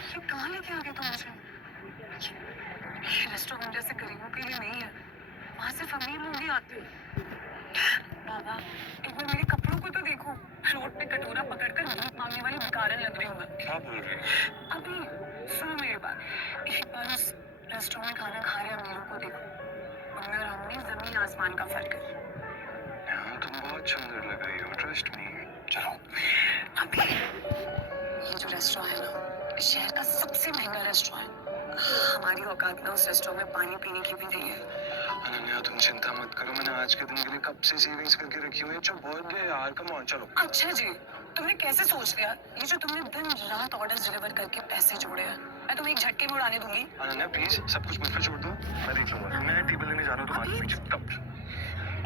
ये कहाँ लेके आ गए तुम मुझे? ये रेस्टोरेंट जैसे गरीबों के लिए नहीं है, वहाँ सिर्फ अमीर लोग ही आते हैं। बाबा, एक बार मेरे कपड़ों को तो देखो। रोड पे कटोरा पकड़कर भीख मांगने वाली भिखारन लग रही हूँ मैं। क्या बोल रही है? अभी सुनो मेरी बात। एक बार उस रेस्टोरेंट में खाना खा रहे अमीरों को देखो। उनमें और हम में जमीन आसमान का फर्क है। हाँ, तुम बहुत सुंदर लग रही हो, ट्रस्ट मी। चलो। अभी ये जो रेस्टोरेंट है ना, शहर का सबसे महंगा रेस्टोरेंट। हमारी औकात में उस रेस्टोरेंट में पानी पीने की भी नहीं है। अनन्या, तुम चिंता मत करो, मैंने आज के दिन के लिए कब से सेविंग्स करके रखी हुई है। जो बहुत है यार, कम ऑन, चलो। अच्छा जी, तुमने कैसे सोच लिया? ये जो तुमने दिन रात ऑर्डर्स डिलीवर करके पैसे जोड़े हैं, मैं तुम्हें एक झटके में उड़ाने दूंगी। अनन्या प्लीज, सब कुछ मुझ पे छोड़ दो, मैं देख लूंगा। मैं टेबल लेने जा रहा हूँ, तुम आगे पीछे तब।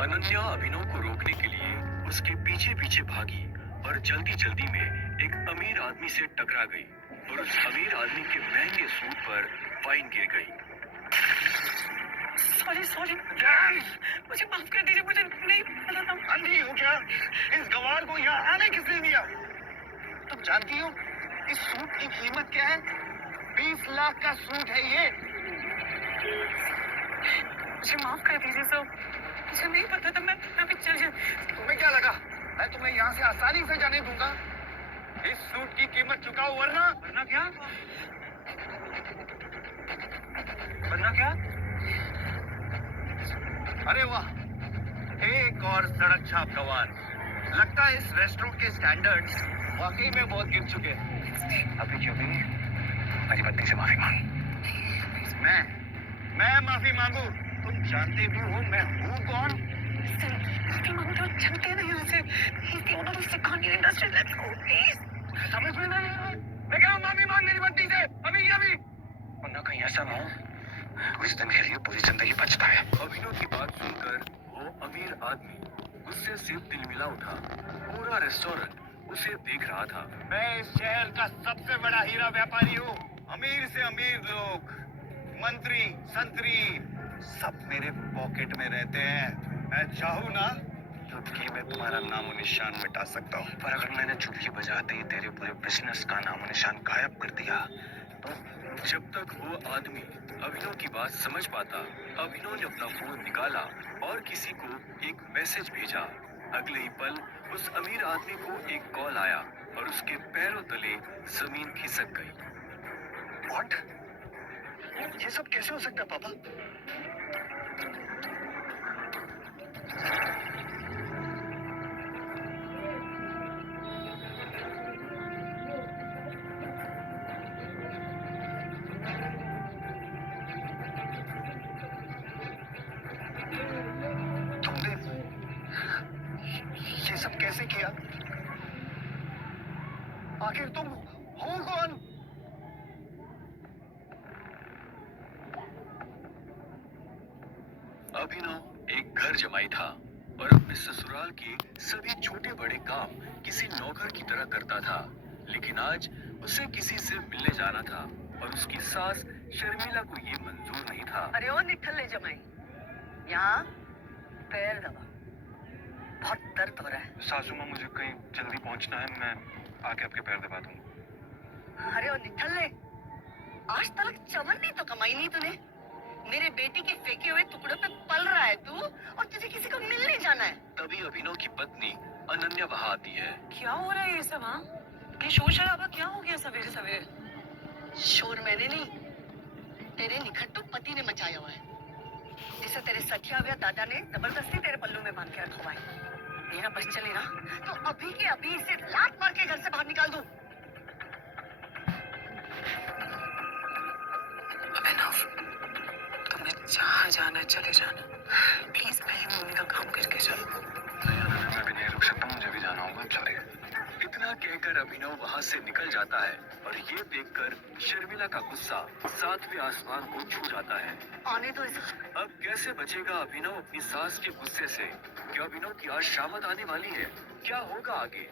अनन्या अभिनव को रोकने के लिए उसके पीछे पीछे भागी और जल्दी जल्दी में एक अमीर आदमी से टकरा गई और उस अमीर आदमी के महंगे सूट पर फाइन गिर गई। सॉरी सॉरी, मुझे माफ कर दीजिए, मुझे नहीं पता था। अंधी हो क्या? इस गवार को यहाँ आने किसने दिया? तुम जानती हो इस सूट की कीमत क्या है? 20 लाख का सूट है ये। मुझे माफ कर दीजिए सर, मुझे नहीं पता था। मैं अभी चल। तुम्हें क्या लगा मैं तुम्हें यहाँ से आसानी से जाने दूंगा? इस सूट की कीमत चुकाओ वरना वरना क्या? वरना क्या? अरे वाह, एक और सड़क छाप गवार। लगता है इस रेस्टोरेंट के स्टैंडर्ड्स वाकई में बहुत गिर चुके हैं। अभी क्यों भी मेरी पत्नी से माफी मांग। मैं माफी मांगू? तुम जानते भी हो मैं हूँ कौन? माफी मांगते हो, चलते नहीं यहाँ से। He's the owner of Sikandi Industries. Let's go, please. समझ में नहीं आ रहा? मैं कह रहा हूँ माफी मांग मेरी पत्नी से, अभी की अभी। वरना कहीं ऐसा ना हो तो इस दिन के लिए पूरी जिंदगी बचता है। अभिनव की बात सुनकर वो अमीर आदमी गुस्से से तिलमिला उठा। पूरा रेस्टोरेंट उसे देख रहा था। मैं इस शहर का सबसे बड़ा हीरा व्यापारी हूँ। अमीर से अमीर लोग, मंत्री, संतरी, सब मेरे पॉकेट में रहते हैं। मैं चाहूँ ना चुटकी में तुम्हारा नामो निशान मिटा सकता हूँ। पर अगर मैंने चुटकी बजाते ही तेरे पूरे बिजनेस का नामो निशान गायब कर दिया तो? जब तक वो आदमी अभिनव की बात समझ पाता, अभिनव ने अपना फोन निकाला और किसी को एक मैसेज भेजा। अगले ही पल उस अमीर आदमी को एक कॉल आया और उसके पैरों तले जमीन खिसक गई। व्हाट? ये सब कैसे हो सकता है पापा? तुमने ये सब कैसे किया? आखिर तुम हो कौन? अभिनव एक घर जमाई था और अपने ससुराल के सभी छोटे बड़े काम किसी नौकर की तरह करता था। लेकिन आज उसे किसी से मिलने जाना था और उसकी सास शर्मिला को ये मंजूर नहीं था। अरे ओ निठल्ले जमाई, यहाँ पैर दबा, बहुत दर्द हो रहा है। सासू माँ, मुझे कहीं जल्दी पहुंचना है, मैं आके आपके पैर दबा दूंगा। अरे ओ निठल्ले, आज तक चमन नहीं तो कमाई नहीं तूने। मेरे बेटी के फेंके हुए टुकड़ों पे पल रहा है तू, और तुझे किसी को मिलने जाना है। तभी अभिनव की पत्नी अनन्या वहां आती है। क्या हो रहा है ये सब? हाँ, ये शोर शराबा क्या हो गया सवेरे सवेरे? शोर मैंने नहीं, तेरे निखट्टू पति ने मचाया हुआ है, जिसे तेरे सखिया हुआ दादा ने जबरदस्ती तेरे पल्लू में बांध के रखा हुआ है। मेरा बस चले ना तो अभी के अभी इसे लात मार के घर से बाहर निकाल दूं। अभिनव, तुम्हें जहाँ जाना है चले जाना, प्लीज पहले मम्मी का काम करके चलो। नहीं अनन्या, मैं भी नहीं रुक सकता, मुझे भी जाना होगा। चलिए। इतना कहकर अभिनव वहां से निकल जाता है और ये देखकर शर्मिला का गुस्सा सातवें आसमान को छू जाता है। आने दो इसे। अब कैसे बचेगा अभिनव अपनी सास के गुस्से से? क्या अभिनव की आज शामत आने वाली है? क्या होगा आगे?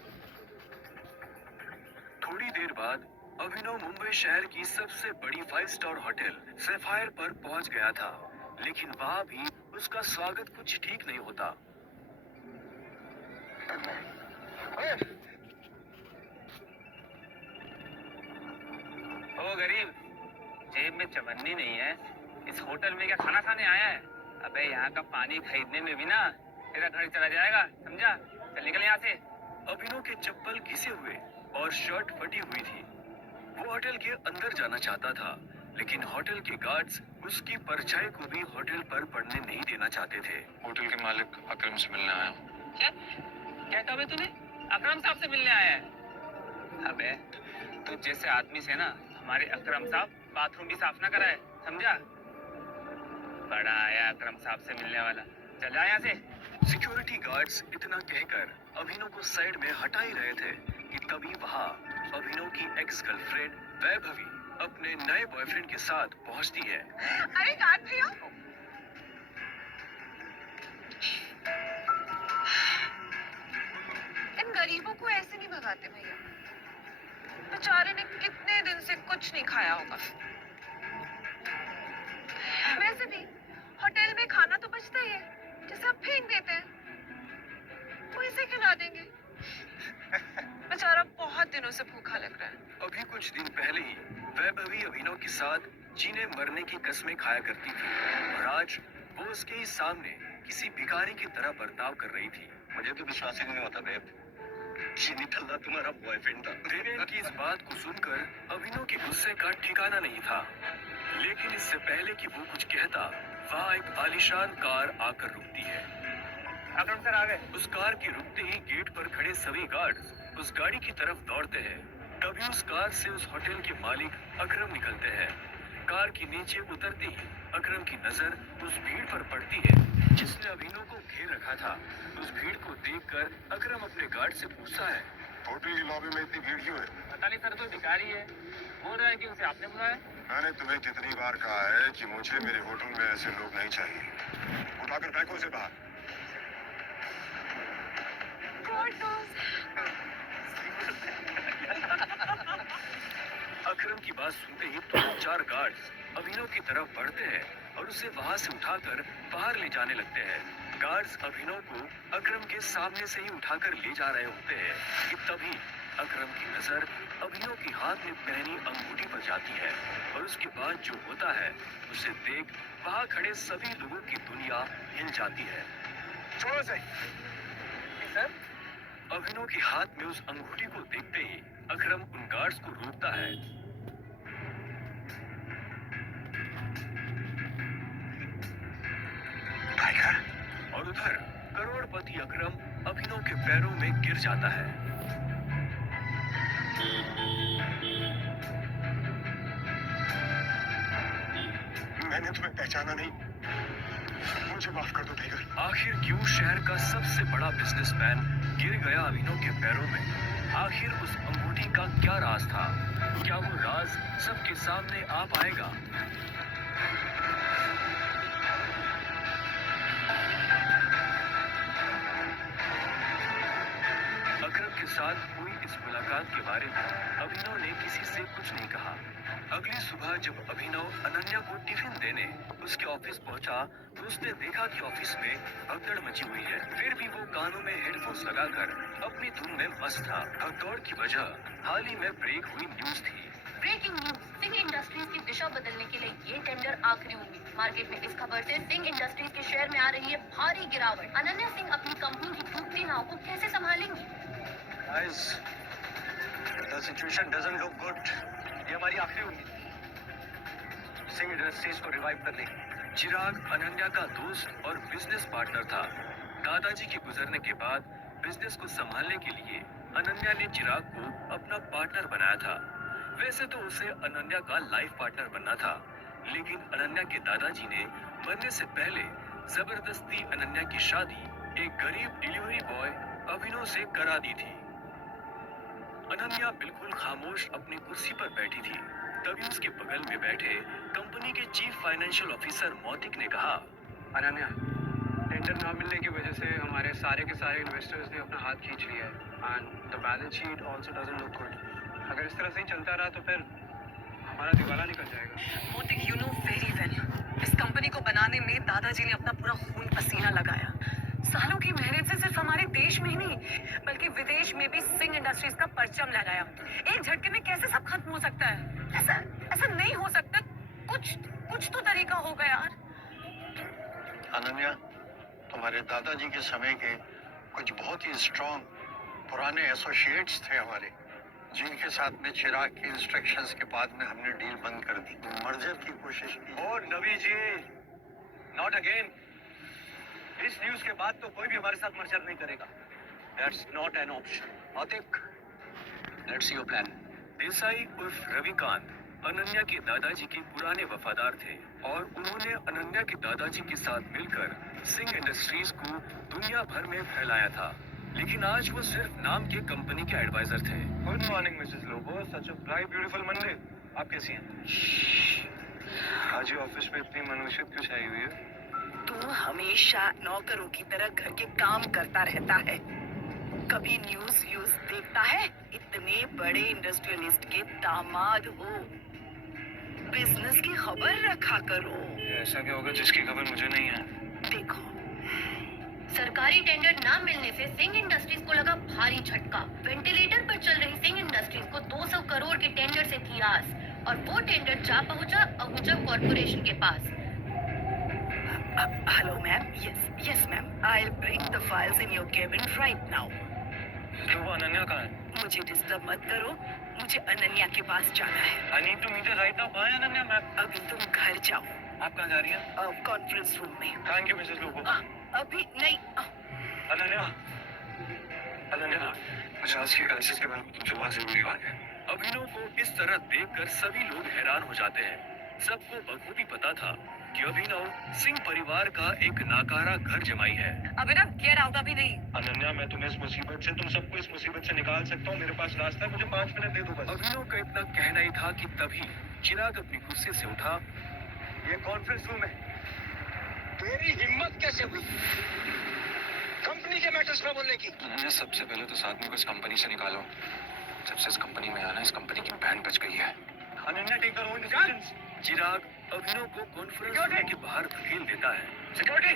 थोड़ी देर बाद अभिनव मुंबई शहर की सबसे बड़ी 5 स्टार होटल सैफायर पर पहुंच गया था, लेकिन वहां भी उसका स्वागत कुछ ठीक नहीं होता। ओ गरीब, जेब में चवन्नी नहीं है, इस होटल में क्या खाना खाने आया है? अबे यहाँ का पानी खरीदने में भी ना तेरा घर चला जाएगा, समझा? चल निकल यहाँ से। अभिनव के चप्पल घिसे हुए और शर्ट फटी हुई थी। वो होटल के अंदर जाना चाहता था, लेकिन होटल के गार्ड्स उसकी परछाई को भी होटल पर पड़ने नहीं देना चाहते थे। होटल के मालिक अकरम से मिलने आया हूँ। क्या कहता बे तूने? अकरम साहब से मिलने आया है? अबे तू जैसे आदमी से ना हमारे अकरम साहब बाथरूम भी साफ ना कराए, समझा? बड़ा आया अकरम साहब से मिलने वाला, चल जा यहाँ से। सिक्योरिटी गार्ड्स इतना कहकर अभिनव को साइड में हटा ही रहे थे कि तभी वहां अभिनव की एक्स गर्लफ्रेंड वैभवी अपने नए बॉयफ्रेंड के साथ पहुंचती है। अरे गार्ड भैया, इन गरीबों को ऐसे नहीं भगाते भैया। बेचारे ने कितने दिन से कुछ नहीं खाया होगा। वैसे भी होटल में खाना तो बचता ही है, जिसे आप फेंक देते हैं, वो इसे खिला देंगे। बेचारा बहुत दिनों से भूखा लग रहा है। अभी कुछ दिन पहले ही वैभवी अभिनव के साथ जीने मरने की कसमें खाया करती थी और आज वो उसके ही सामने किसी भिखारी की तरह बर्ताव कर रही थी। मुझे तो विश्वास ही नहीं होता बेब, ये निठल्ला तुम्हारा बॉयफ्रेंड था। देवेन की इस बात को सुनकर अभिनव के गुस्से का ठिकाना नहीं था, लेकिन इससे पहले कि वो कुछ कहता, वहाँ एक आलीशान कार आकर रुकती है। अकरम सर आ गए। उस कार के रुकते ही गेट पर खड़े सभी गार्ड्स उस गाड़ी की तरफ दौड़ते हैं। तभी उस कार से उस होटल के मालिक अकरम निकलते हैं। कार के नीचे उतरते ही अकरम की नजर उस भीड़ पर पड़ती है जिसने अभिनव को घेर रखा था। उस भीड़ को देखकर अकरम अपने गार्ड से पूछता है, होटल की लॉबी में इतनी भीड़ क्यों है? पता नहीं सर, तो भिखारी है, बोल रहा है कि उसे आपने बुलाया। मैंने तुम्हें कितनी बार कहा है कि मुझे मेरे होटल में ऐसे लोग नहीं चाहिए। उठाकर फेंको उसे बाहर। अकरम की बात सुनते ही 2-4 गार्ड्स अभिनव की तरफ बढ़ते हैं और उसे वहां से उठाकर बाहर ले जाने लगते हैं। गार्ड्स अभिनव को अकरम के सामने से ही उठाकर ले जा रहे होते हैं कि तभी अकरम की नजर अभिनव के हाथ में पहनी अंगूठी पर जाती है और उसके बाद जो होता है उसे देख वहां खड़े सभी लोगों की दुनिया हिल जाती है। छोड़ो से। सर अभिनव के हाथ में उस अंगूठी को देखते ही अकरम उन गार्ड्स को रोकता है। टाइगर। और उधर करोड़पति अकरम अभिनव के पैरों में गिर जाता है। मैंने तुम्हें पहचाना नहीं, मुझे माफ कर दो टाइगर। आखिर क्यों शहर का सबसे बड़ा बिजनेसमैन गिर गया अभिनव के पैरों में? आखिर उस अंगूठी का क्या राज था? क्या वो राज सबके सामने आ पाएगा? अकरम के साथ हुई इस मुलाकात के बारे में अभिनव ने किसी से कुछ नहीं कहा। अगली सुबह जब अभिनव अनन्या को टिफिन देने उसके ऑफिस पहुंचा तो उसने देखा कि ऑफिस में भगदड़ मची हुई है। फिर भी वो कानों में हेडफोन्स लगाकर अपनी धुन में मस्त था। भगदौड़ की वजह हाल ही में ब्रेक हुई न्यूज थी। ब्रेकिंग न्यूज, सिंह इंडस्ट्रीज की दिशा बदलने के लिए ये टेंडर आखिरी उम्मीद। मार्केट में इस खबर से सिंह इंडस्ट्रीज के शेयर में आ रही है भारी गिरावट। अनन्या सिंह अपनी कंपनी की डूबती नाव को कैसे संभालेंगी? Guys, the situation doesn't look good. ये हमारी आखिरी उम्मीद सिंह इंडस्ट्रीज को रिवाइव करने की। चिराग अनन्या का दोस्त और बिजनेस पार्टनर था। दादाजी के गुजरने के बाद बिजनेस को संभालने के लिए अनन्या ने चिराग को अपना पार्टनर बनाया था। वैसे तो उसे अनन्या का लाइफ पार्टनर बनना था, लेकिन अनन्या के दादाजी ने मरने से पहले जबरदस्ती अनन्या की शादी एक गरीब डिलीवरी बॉय अभिनव से करा दी थी। अनन्या बिल्कुल खामोश अपनी कुर्सी पर बैठी थी। तभी उसके बगल में बैठे कंपनी के चीफ फाइनेंशियल ऑफिसर मौतिक ने कहा, अनन्या, टेंडर ना मिलने की वजह से हमारे सारे के सारे इन्वेस्टर्स ने अपना हाथ खींच लिया है and the balance sheet also doesn't look good. अगर इस तरह से ही चलता रहा तो फिर हमारा दिवाला निकल जाएगा। मोतिक, यू नो वेरी वेल, इस कंपनी को बनाने में दादाजी ने अपना पूरा खून पसीना लगाया। सालों की मेहनत से सिर्फ हमारे देश में ही नहीं बल्कि विदेश में भी सिंह इंडस्ट्रीज का परचम लहराया। एक झटके में कैसे सब खत्म हो सकता है? ऐसा हमारे दादाजी के समय के कुछ बहुत ही स्ट्रॉन्ग पुराने एसोसिएट्स थे हमारे, जिनके साथ में चिराग के इंस्ट्रक्शंस के बाद में हमने डील बंद कर दी, मर्जर की कोशिश की। ओ नवी जी, नॉट अगेन। इस न्यूज़ के बाद तो कोई भी हमारे साथ मर्जर नहीं करेगा। That's not an option. Atik, let's see your plan. Desai उर्फ रविकांत अनन्या के दादाजी के पुराने वफादार थे और उन्होंने अनन्या के दादाजी के साथ मिलकर सिंह इंडस्ट्रीज को दुनिया भर में फैलाया था, लेकिन आज वो सिर्फ नाम के कंपनी के एडवाइजर थे। Good morning Mrs Lobo, such a bright beautiful Monday. आप कैसी हैं? आज ही ऑफिस में इतनी मनुष्यत क्यों छाई हुई है? तू हमेशा नौकरों की तरह घर के काम करता रहता है, कभी न्यूज़ देखता है? इतने बड़े इंडस्ट्रियलिस्ट के दामाद हो, बिजनेस की खबर रखा करो। ऐसा क्या होगा जिसकी खबर मुझे नहीं है? देखो, सरकारी टेंडर न मिलने से सिंह इंडस्ट्रीज को लगा भारी झटका। वेंटिलेटर पर चल रही सिंह इंडस्ट्रीज को 200 करोड़ के टेंडर से थी आस, और वो टेंडर जा पहुंचा आहूजा कॉर्पोरेशन के पास। Hello ma'am, yes ma'am, I will bring the files in your cabin right now. तो वो अनन्या कहाँ है? मुझे डिस्टर्ब मत करो, मुझे अनन्या के पास जाना है। I need to meet her right now. कहाँ है अनन्या मैम? अभी तुम घर जाओ। आप कहाँ जा रही हैं? कॉन्फ्रेंस रूम में। Thank you Mrs Lobo. अभी नहीं। अनन्या, अनन्या, मुझे आज की क्राइसिस के बारे में तुमसे बहुत जरूरी बात है। अभिनव को इस तरह देखकर सभी लोग हैरान हो जाते हैं। सबको बखूबी पता था कि अभिनव सिंह परिवार का एक नाकारा घर जमाई है। अभिनव, गेट आउट। अभी नहीं। अनन्या, मैं तुम्हें इस मुसीबत से, तुम सबको इस मुसीबत से निकाल सकता हूँ। मेरे पास रास्ता है, मुझे 5 मिनट दे दो बस। अभिनव का इतना कहना ही था कि तभी चिराग अपनी कुर्सी से उठा। ये कॉन्फ्रेंस रूम है। तेरी हिम्मत कैसे हुई कंपनी के मैटर्स में बोलने की? अनन्या, सबसे पहले तो इस आदमी को इस कंपनी से निकालो। जब से इस कंपनी में आना, इस कंपनी की बैंड बच गई है। Ananya, take the own decisions. Chirag Abhinav को कॉन्फ्रेंस रूम के बाहर धकेल देता है। सिक्योरिटी,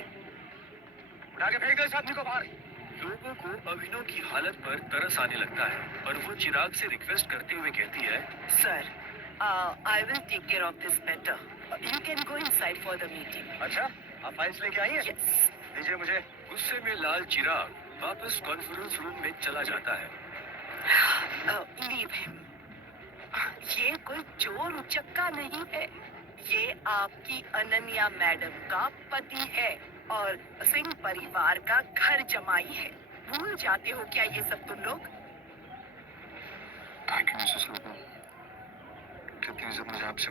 उठा के फेंक दो इस आदमी को बाहर। लोगों को अभिनव की हालत पर तरस आने लगता है और वो चिराग से रिक्वेस्ट करते हुए कहती है, sir, I will take care of this matter. You can go inside for the meeting. अच्छा, आप फाइल्स लेके आई हैं? यस। दीजिए मुझे। गुस्से में लाल चिराग वापस कॉन्फ्रेंस रूम में चला जाता है। Leave him. ये कोई चोर उचक्का नहीं है, ये आपकी अनन्या मैडम का पति है और सिंह परिवार का घर जमाई है। भूल जाते हो क्या ये सब तुम लोग? Thank you Mrs Lobo. Please अब मुझे आपसे